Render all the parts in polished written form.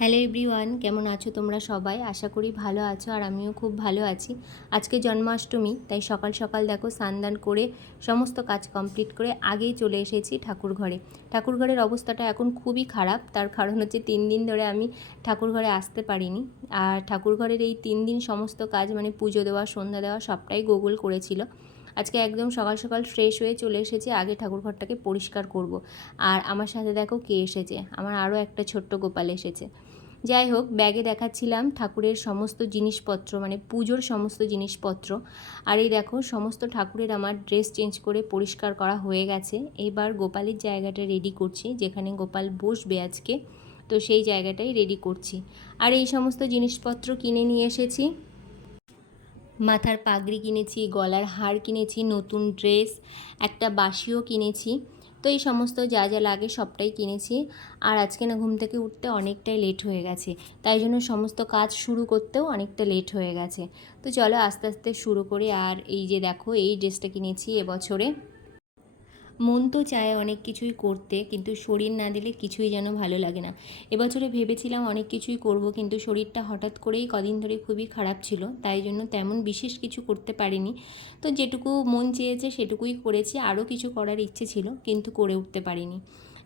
Hello everyone, কেমন আছো তোমরা সবাই? আশা করি ভালো আছো আর আমিও খুব ভালো আছি। আজকে জন্মাষ্টমী, তাই সকাল সকাল দেখো স্নান করে সমস্ত কাজ কমপ্লিট করে আগেই চলে এসেছি ঠাকুর ঘরে। ঠাকুর ঘরের অবস্থাটা এখন খুবই খারাপ, তার কারণ হচ্ছে 3 দিন ধরে আমি ঠাকুর ঘরে আসতে পারিনি। আর ঠাকুর ঘরের এই 3 দিন সমস্ত কাজ মানে পুজো দেওয়া, সন্ধ্যা দেওয়া সবটাই গুগল করেছিল। আজকে একদম সকাল সকাল ফ্রেশ হয়ে চলে এসেছি, আগে ঠাকুর ঘরটাকে পরিষ্কার করব। আর আমার সাথে দেখো কে এসেছে, আমার আরও একটা ছোট্ট গোপাল এসেছে। যাই হোক, ব্যাগে দেখাচ্ছিলাম ঠাকুরের সমস্ত জিনিসপত্র, মানে পুজোর সমস্ত জিনিসপত্র। আর এই দেখো সমস্ত ঠাকুরের আমার ড্রেস চেঞ্জ করে পরিষ্কার করা হয়ে গেছে। এবার গোপালের জায়গাটা রেডি করছি, যেখানে গোপাল বসবে আজকে, তো সেই জায়গাটাই রেডি করছি। আর এই সমস্ত জিনিসপত্র কিনে নিয়ে এসেছি। মাথার পাগড়ি কিনেছি, গলার হার কিনেছি, নতুন ড্রেস, একটা বাঁশিও কিনেছি। তো এই সমস্ত যা যা লাগে সবটাই কিনেছি। আর আজকে না ঘুম থেকে উঠতে অনেকটাই লেট হয়ে গেছে, তাই জন্য সমস্ত কাজ শুরু করতেও অনেকটা লেট হয়ে গেছে। তো চলো আস্তে আস্তে শুরু করি। আর এই যে দেখো, এই ড্রেসটা কিনেছি এবছরে। মন তো চায় অনেক কিছুই করতে, কিন্তু শরীর না দিলে কিছুই যেন ভালো লাগে না। এবছরে ভেবেছিলাম অনেক কিছুই করব, কিন্তু শরীরটা হঠাৎ করেই কদিন ধরে খুবই খারাপ ছিল, তাই জন্য তেমন বিশেষ কিছু করতে পারিনি। তো যেটুকু মন চেয়েছে সেটুকুই করেছি, আরও কিছু করার ইচ্ছে ছিল কিন্তু করে উঠতে পারিনি।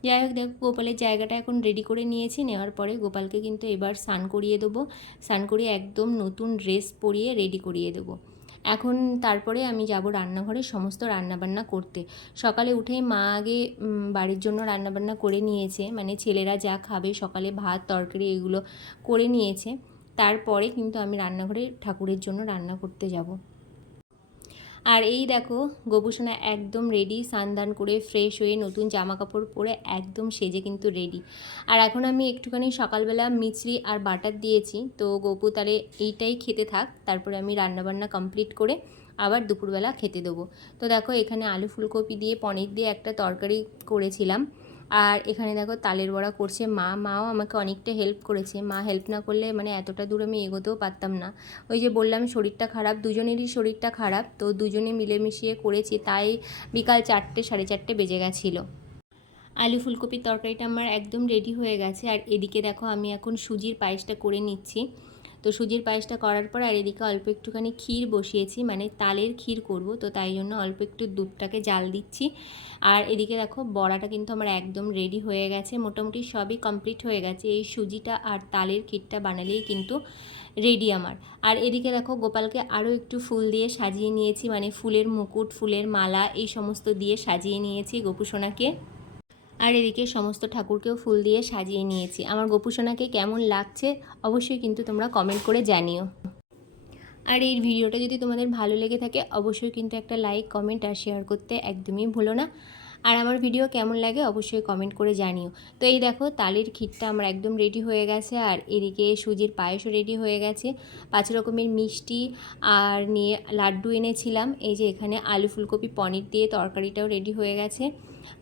যাই হোক, দেখো গোপালের জায়গাটা এখন রেডি করে নিয়েছি। নেওয়ার পরে গোপালকে কিন্তু এবার স্নান করিয়ে দেবো। স্নান করিয়ে একদম নতুন ড্রেস পরিয়ে রেডি করিয়ে দেবো। এখন তারপরে আমি যাব রান্নাঘরে সমস্ত রান্নাবান্না করতে। সকালে উঠেই মা আগে বাড়ির জন্য রান্নাবান্না করে নিয়েছে, মানে ছেলেরা যা খাবে সকালে ভাত তরকারি এগুলো করে নিয়েছে। তারপরে কিন্তু আমি রান্নাঘরে ঠাকুরের জন্য রান্না করতে যাব। আর এই দেখো, গোপুসোনা একদম রেডি, স্নান করে ফ্রেশ হয়ে নতুন জামা কাপড় পরে একদম সেজে কিন্তু রেডি। আর এখন আমি একটুখানি সকালবেলা মিছরি আর বাটার দিয়েছি, তো গপু তাহলে এইটাই খেতে থাক, তারপরে আমি রান্নাবান্না কমপ্লিট করে আবার দুপুরবেলা খেতে দেবো। তো দেখো, এখানে আলু ফুলকপি দিয়ে পনির দিয়ে একটা তরকারি করেছিলাম। আর এখানে দেখো তালের বড়া করছে মাও আমাকে অনেকটা হেল্প করেছে। মা হেল্প না করলে মানে এতটা দূর আমি এগোতেও পারতাম না। ওই যে বললাম শরীরটা খারাপ, দুজনেরই শরীরটা খারাপ, তো দুজনে মিলেমিশিয়ে করেছি, তাই বিকাল 4টে 4:30 বেজে গেছিলো। আলু ফুলকপির তরকারিটা আমার একদম রেডি হয়ে গেছে। আর এদিকে দেখো আমি এখন সুজির পায়েসটা করে নিচ্ছি। তো সুজির পায়েসটা করার পর আর এদিকে অল্প একটুখানি ক্ষীর বসিয়েছি, মানে তালের ক্ষীর করব, তো তাই জন্য অল্প একটু দুধটাকে জাল দিচ্ছি। আর এদিকে দেখো বড়াটা কিন্তু আমার একদম রেডি হয়ে গেছে, মোটামুটি সবই কমপ্লিট হয়ে গেছে। এই সুজিটা আর তালের ক্ষীরটা বানালেই কিন্তু রেডি আমার। আর এদিকে দেখো গোপালকে আরও একটু ফুল দিয়ে সাজিয়ে নিয়েছি, মানে ফুলের মুকুট, ফুলের মালা এই সমস্ত দিয়ে সাজিয়ে নিয়েছি গোপুসোনাকে। আর এদিকে সমস্ত ঠাকুরকেও ফুল দিয়ে সাজিয়ে নিয়েছি। আমার গোপুসোনাকে কেমন লাগছে অবশ্যই কিন্তু তোমরা কমেন্ট করে জানিও। আর এই ভিডিওটা যদি তোমাদের ভালো লেগে থাকে অবশ্যই কিন্তু একটা লাইক, কমেন্ট আর শেয়ার করতে একদমই ভুলো না। আর আমার ভিডিও কেমন লাগে অবশ্যই কমেন্ট করে জানিও। তো এই দেখো তালের ক্ষীরটা আমার একদম রেডি হয়ে গেছে, আর এদিকে সুজির পায়েসও রেডি হয়ে গেছে। 5 রকমের মিষ্টি আর নিয়ে লাড্ডু এনেছিলাম। এই যে এখানে আলু ফুলকপি পনির দিয়ে তরকারিটাও রেডি হয়ে গেছে।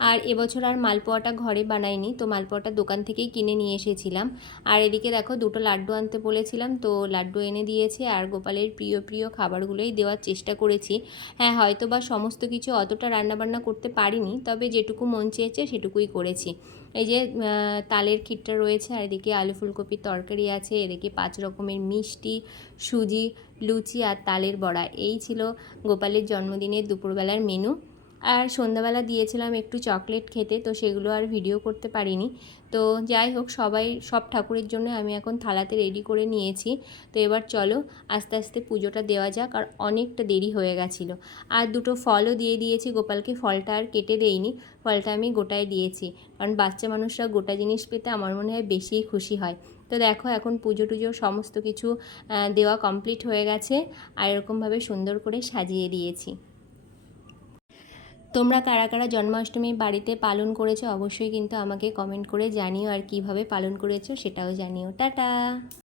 আর এবছর আর মালপোয়াটা ঘরে বানাইনি, তো মালপোয়াটা দোকান থেকেই কিনে নিয়ে এসেছিলাম। আর এদিকে দেখো 2টো লাড্ডু আনতে বলেছিলাম, তো লাড্ডু এনে দিয়েছে। আর গোপালের প্রিয় প্রিয় খাবারগুলোই দেওয়ার চেষ্টা করেছি। হ্যাঁ, হয়তো বা সমস্ত কিছু অতটা রান্নাবান্না করতে পারিনি, তবে যেটুকু মন চেয়েছে সেটুকুই করেছি। এই যে তালের ক্ষীরটা রয়েছে, আর এদিকে আলু ফুলকপির তরকারি আছে, এদিকে 5 রকমের মিষ্টি, সুজি, লুচি আর তালের বড়া। এই ছিল গোপালের জন্মদিনের দুপুরবেলার মেনু। আর সন্ধ্যাবেলা দিয়েছিলাম একটু চকলেট খেতে, তো সেগুলো আর ভিডিও করতে পারিনি। তো যাই হোক, সব ঠাকুরের জন্য আমি এখন থালাতে রেডি করে নিয়েছি। তো এবার চলো আস্তে আস্তে পুজোটা দেওয়া যাক, আর অনেকটা দেরি হয়ে গেছিলো। আর 2টো ফলও দিয়ে দিয়েছি গোপালকে, ফলটা আর কেটে দেইনি, ফলটা আমি গোটায় দিয়েছি, কারণ বাচ্চা মানুষরা গোটা জিনিস পেতে আমার মনে হয় বেশিই খুশি হয়। তো দেখো এখন পুজো টুজো সমস্ত কিছু দেওয়া কমপ্লিট হয়ে গেছে, আর এরকমভাবে সুন্দর করে সাজিয়ে দিয়েছি। তোমরা কারা কারা জন্মাষ্টমী বাড়িতে পালন করেছো অবশ্যই কিন্তু আমাকে কমেন্ট করে জানিও, আর কিভাবে পালন করেছো সেটাও জানিও। টাটা।